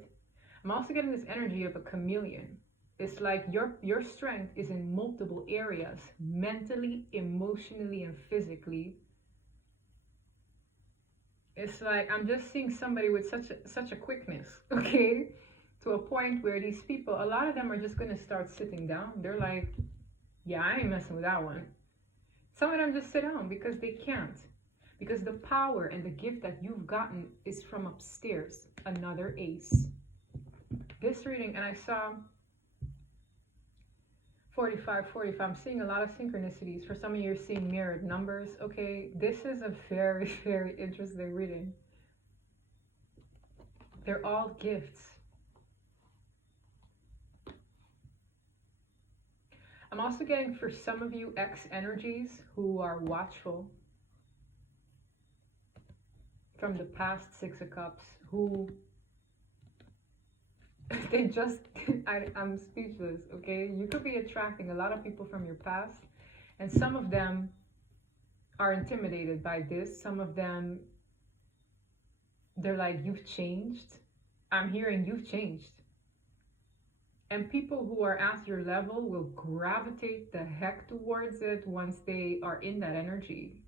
I'm also getting this energy of a chameleon. It's like your strength is in multiple areas, mentally, emotionally, and physically. It's like I'm just seeing somebody with such a quickness, okay? To a point where these people, a lot of them are just gonna start sitting down. They're like, yeah, I ain't messing with that one. Some of them just sit down because they can't. Because the power and the gift that you've gotten is from upstairs. Another ace. This reading, and I saw 45. I'm seeing a lot of synchronicities. For some of you, you're seeing mirrored numbers. Okay, this is a very, very interesting reading. They're all gifts. I'm also getting, for some of you, X energies who are watchful. From the past Six of Cups, who they just, I'm speechless, okay? You could be attracting a lot of people from your past, and some of them are intimidated by this. Some of them, they're like, you've changed. I'm hearing you've changed. And people who are at your level will gravitate the heck towards it once they are in that energy.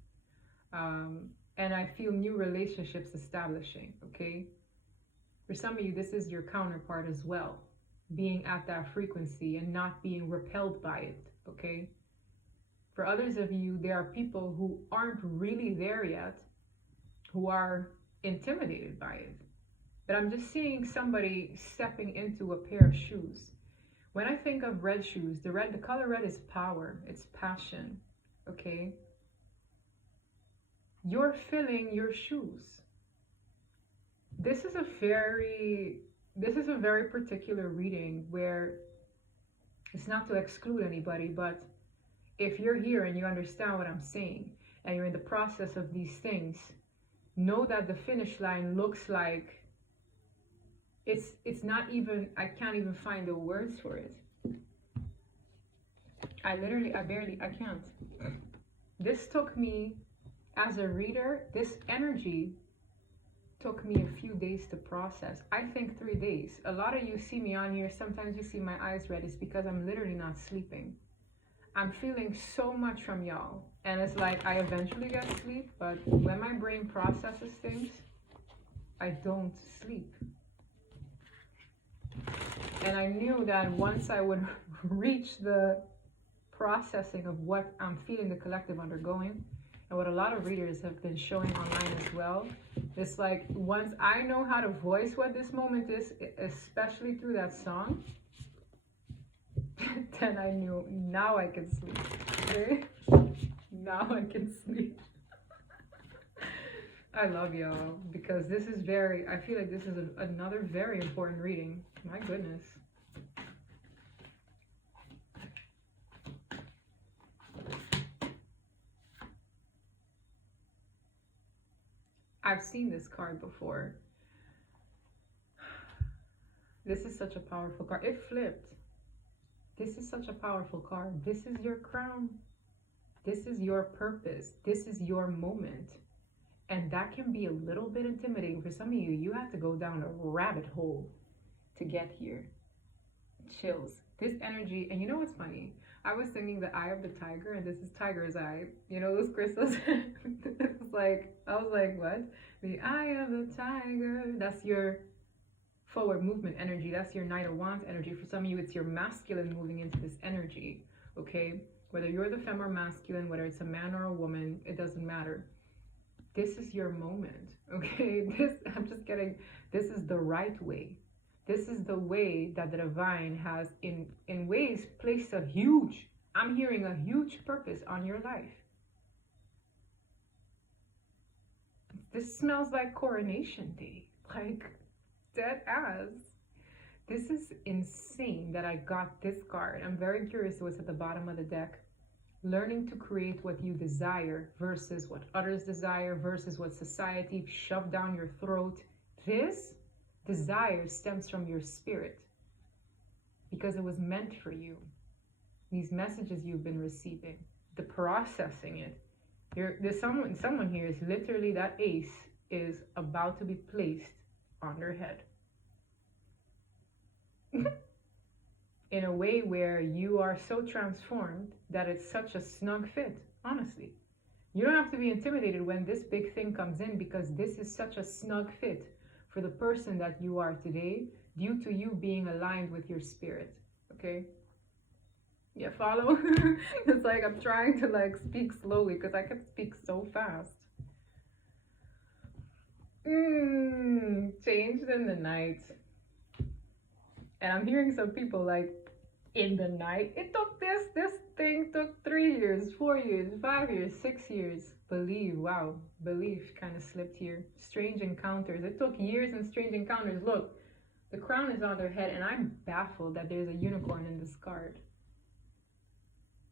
And I feel new relationships establishing, okay? For some of you, this is your counterpart as well, being at that frequency and not being repelled by it, okay? For others of you, there are people who aren't really there yet, who are intimidated by it. But I'm just seeing somebody stepping into a pair of shoes. When I think of red shoes, the color red is power, it's passion, okay? You're filling your shoes. This is a very particular reading where it's not to exclude anybody, but if you're here and you understand what I'm saying and you're in the process of these things, know that the finish line looks like it's not even, I can't even find the words for it. I can't. This took me, as a reader, this energy took me a few days to process. I think 3 days. A lot of you see me on here, sometimes you see my eyes red. It's because I'm literally not sleeping. I'm feeling so much from y'all. And it's like I eventually get sleep, but when my brain processes things, I don't sleep. And I knew that once I would reach the processing of what I'm feeling the collective undergoing, and what a lot of readers have been showing online as well, it's like once I know how to voice what this moment is, especially through that song, then I knew now I can sleep. Okay? Now I can sleep. I love y'all because this is I feel like this is another very important reading. My goodness. I've seen this card before. This is such a powerful card. It flipped. This is such a powerful card. This is your crown. This is your purpose. This is your moment. And that can be a little bit intimidating for some of you. You have to go down a rabbit hole to get here. Chills. This energy, and you know what's funny? I was thinking the eye of the tiger, and this is tiger's eye. You know those crystals? It's like, I was like, what? The eye of the tiger. That's your forward movement energy. That's your Knight of Wands energy. For some of you, it's your masculine moving into this energy. Okay? Whether you're the femme or masculine, whether it's a man or a woman, it doesn't matter. This is your moment. Okay? This is the right way. This is the way that the divine has in ways placed I'm hearing a huge purpose on your life. This smells like coronation day. Like, dead ass. This is insane that I got this card. I'm very curious what's at the bottom of the deck. Learning to create what you desire versus what others desire versus what society shoved down your throat. This desire stems from your spirit because it was meant for you. These messages you've been receiving, the processing it. There's someone here is literally, that ace is about to be placed on their head. In a way where you are so transformed that it's such a snug fit, honestly. You don't have to be intimidated when this big thing comes in because this is such a snug fit for the person that you are today due to you being aligned with your spirit. Okay? Yeah, follow? It's like I'm trying to like speak slowly because I can speak so fast. Changed in the night. And I'm hearing some people like, in the night. It took this thing took 3 years, 4 years, 5 years, 6 years. Belief kind of slipped here. Strange encounters. It took years and strange encounters. Look, the crown is on their head, and I'm baffled that there's a unicorn in this card.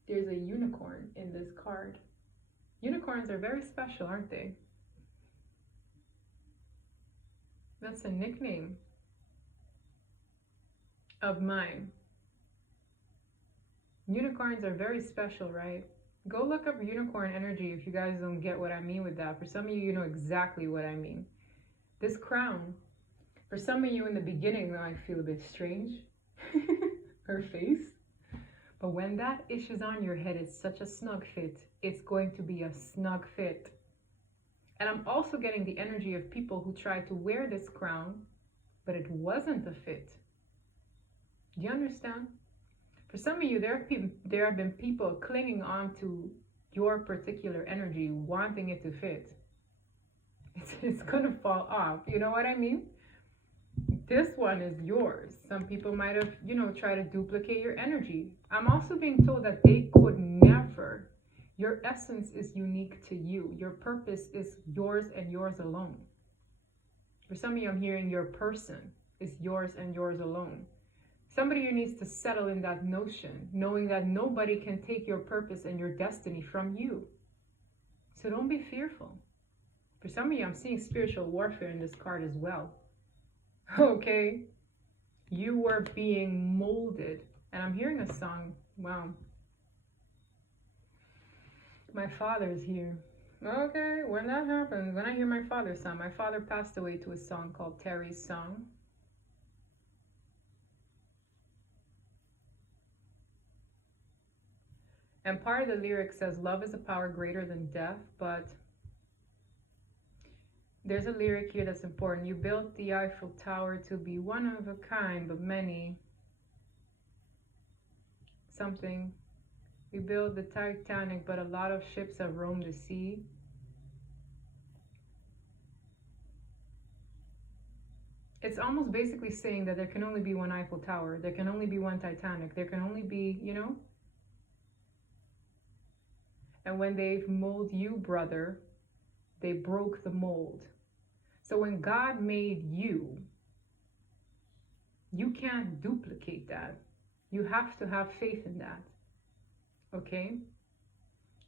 There's a unicorn in this card. Unicorns are very special, aren't they? That's a nickname of mine. Unicorns are very special, right? Go look up unicorn energy if you guys don't get what I mean with that. For some of you, you know exactly what I mean. This crown, for some of you in the beginning, though, I feel a bit strange. Her face. But when that is on your head, it's such a snug fit. It's going to be a snug fit. And I'm also getting the energy of people who tried to wear this crown, but it wasn't a fit. Do you understand? For some of you, there have been people clinging on to your particular energy, wanting it to fit. It's gonna fall off. You know what I mean? This one is yours. Some people might have, tried to duplicate your energy. I'm also being told that they could never. Your essence is unique to you. Your purpose is yours and yours alone. For some of you, I'm hearing your person is yours and yours alone. Somebody who needs to settle in that notion, knowing that nobody can take your purpose and your destiny from you. So don't be fearful. For some of you, I'm seeing spiritual warfare in this card as well. Okay? You were being molded. And I'm hearing a song. Wow. My father's here. Okay, when that happens, when I hear my father's song, my father passed away to a song called Terry's Song. And part of the lyric says, love is a power greater than death, but there's a lyric here that's important. You built the Eiffel Tower to be one of a kind, but many. Something. You built the Titanic, but a lot of ships have roamed the sea. It's almost basically saying that there can only be one Eiffel Tower. There can only be one Titanic. There can only be, you know? And when they mold you, brother, they broke the mold. So when God made you, you can't duplicate that. You have to have faith in that. Okay?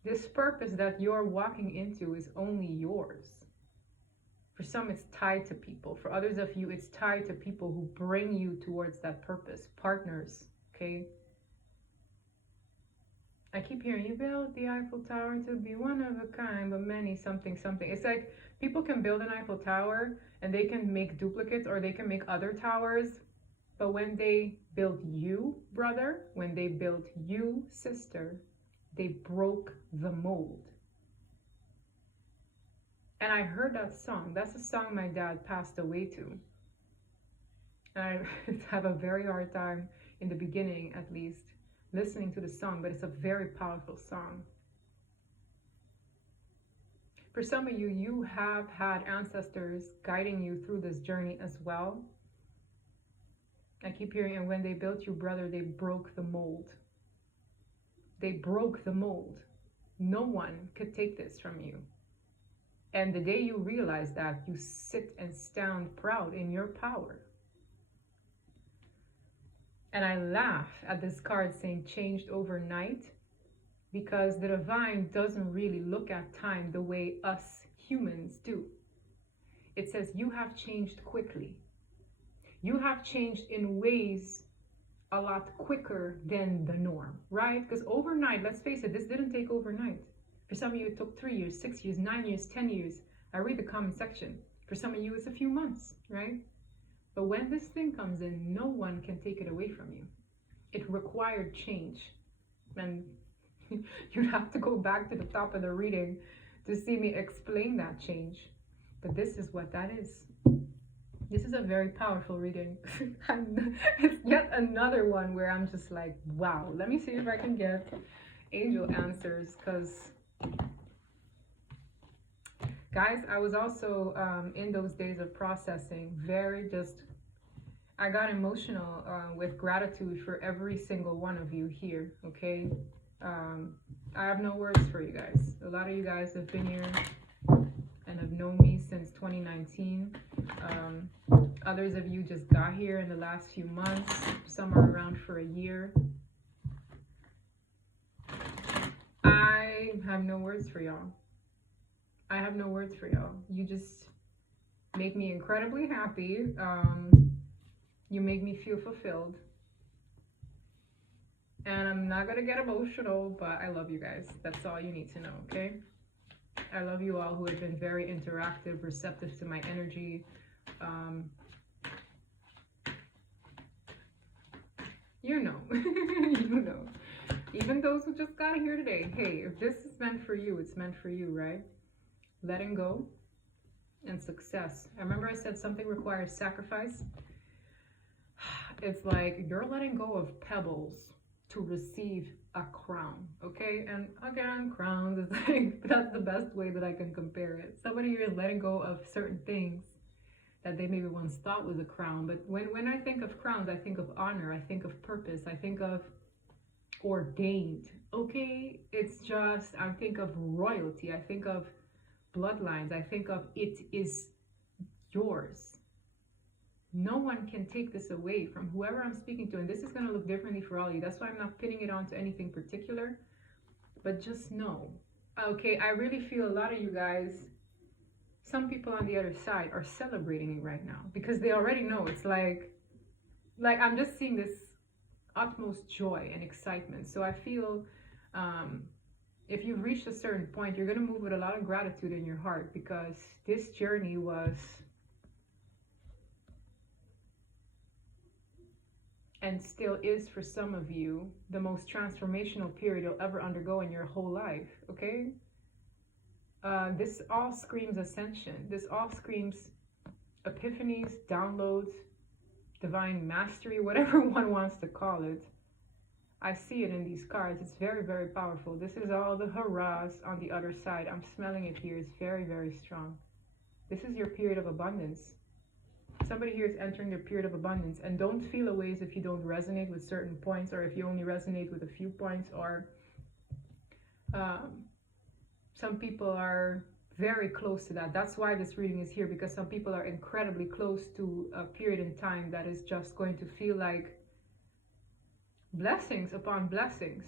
This purpose that you're walking into is only yours. For some, it's tied to people. For others of you, it's tied to people who bring you towards that purpose. Partners, okay? I keep hearing, you built the Eiffel Tower to be one of a kind, but many something, something. It's like people can build an Eiffel Tower and they can make duplicates or they can make other towers. But when they built you, brother, when they built you, sister, they broke the mold. And I heard that song. That's a song my dad passed away to. And I have a very hard time, in the beginning at least, listening to the song, but it's a very powerful song. For some of you, you have had ancestors guiding you through this journey as well. I keep hearing, and when they built you, brother, they broke the mold. They broke the mold. No one could take this from you. And the day you realize that, you sit and stand proud in your power. And I laugh at this card saying changed overnight, because the divine doesn't really look at time the way us humans do. It says you have changed quickly. You have changed in ways a lot quicker than the norm, right? Because overnight, let's face it, this didn't take overnight. For some of you, it took 3 years, 6 years, 9 years, 10 years. I read the comment section. For some of you, it's a few months, right? But when this thing comes in, no one can take it away from you. It required change. And you'd have to go back to the top of the reading to see me explain that change. But this is what that is. This is a very powerful reading. It's yet another one where I'm just like, wow. Let me see if I can get angel answers, because guys, I was also in those days of processing, I got emotional with gratitude for every single one of you here, okay? I have no words for you guys. A lot of you guys have been here and have known me since 2019. Others of you just got here in the last few months. Some are around for a year. I have no words for y'all. I have no words for y'all. You just make me incredibly happy. You make me feel fulfilled. And I'm not gonna get emotional, but I love you guys. That's all you need to know, okay? I love you all who have been very interactive, receptive to my energy. You know, you know. Even those who just got here today, hey, if this is meant for you, it's meant for you, right? Letting go and success. I remember I said something requires sacrifice. It's like you're letting go of pebbles to receive a crown, okay? And again, crowns is like, that's the best way that I can compare it. Somebody here is letting go of certain things that they maybe once thought was a crown. But when I think of crowns, I think of honor, I think of purpose, I think of ordained, okay? It's just, I think of royalty, I think of bloodlines, I think of it is yours. No one can take this away from whoever I'm speaking to, and this is going to look differently for all of you. That's why I'm not pinning it onto anything particular, but just know, okay, I really feel a lot of you guys, some people on the other side are celebrating me right now because they already know. It's like I'm just seeing this utmost joy and excitement. So I feel if you've reached a certain point, you're going to move with a lot of gratitude in your heart, because this journey was, and still is for some of you, the most transformational period you'll ever undergo in your whole life, okay? This all screams ascension. This all screams epiphanies, downloads, divine mastery, whatever one wants to call it. I see it in these cards. It's very, very powerful. This is all the hurrahs on the other side. I'm smelling it here. It's very, very strong. This is your period of abundance. Somebody here is entering their period of abundance, and don't feel a ways if you don't resonate with certain points, or if you only resonate with a few points, or some people are very close to that. That's why this reading is here, because some people are incredibly close to a period in time that is just going to feel like blessings upon blessings.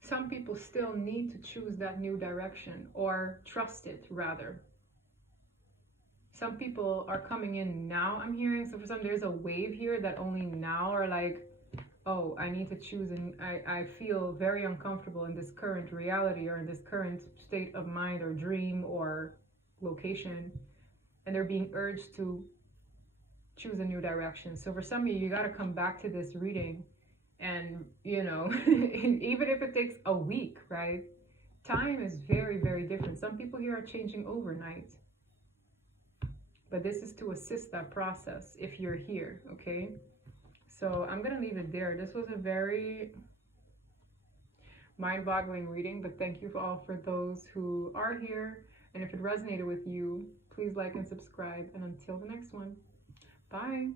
Some people still need to choose that new direction, or trust it rather. Some people are coming in now, I'm hearing. So for some, there's a wave here that only now are like, oh, I need to choose, and I feel very uncomfortable in this current reality, or in this current state of mind, or dream, or location, and they're being urged to choose a new direction. So for some of you, you got to come back to this reading, and you know, even if it takes a week, right? Time is very, very different. Some people here are changing overnight, but this is to assist that process if you're here, okay? So I'm gonna leave it there. This was a very mind-boggling reading, but thank you all for those who are here. And if it resonated with you, please like and subscribe. And until the next one, bye.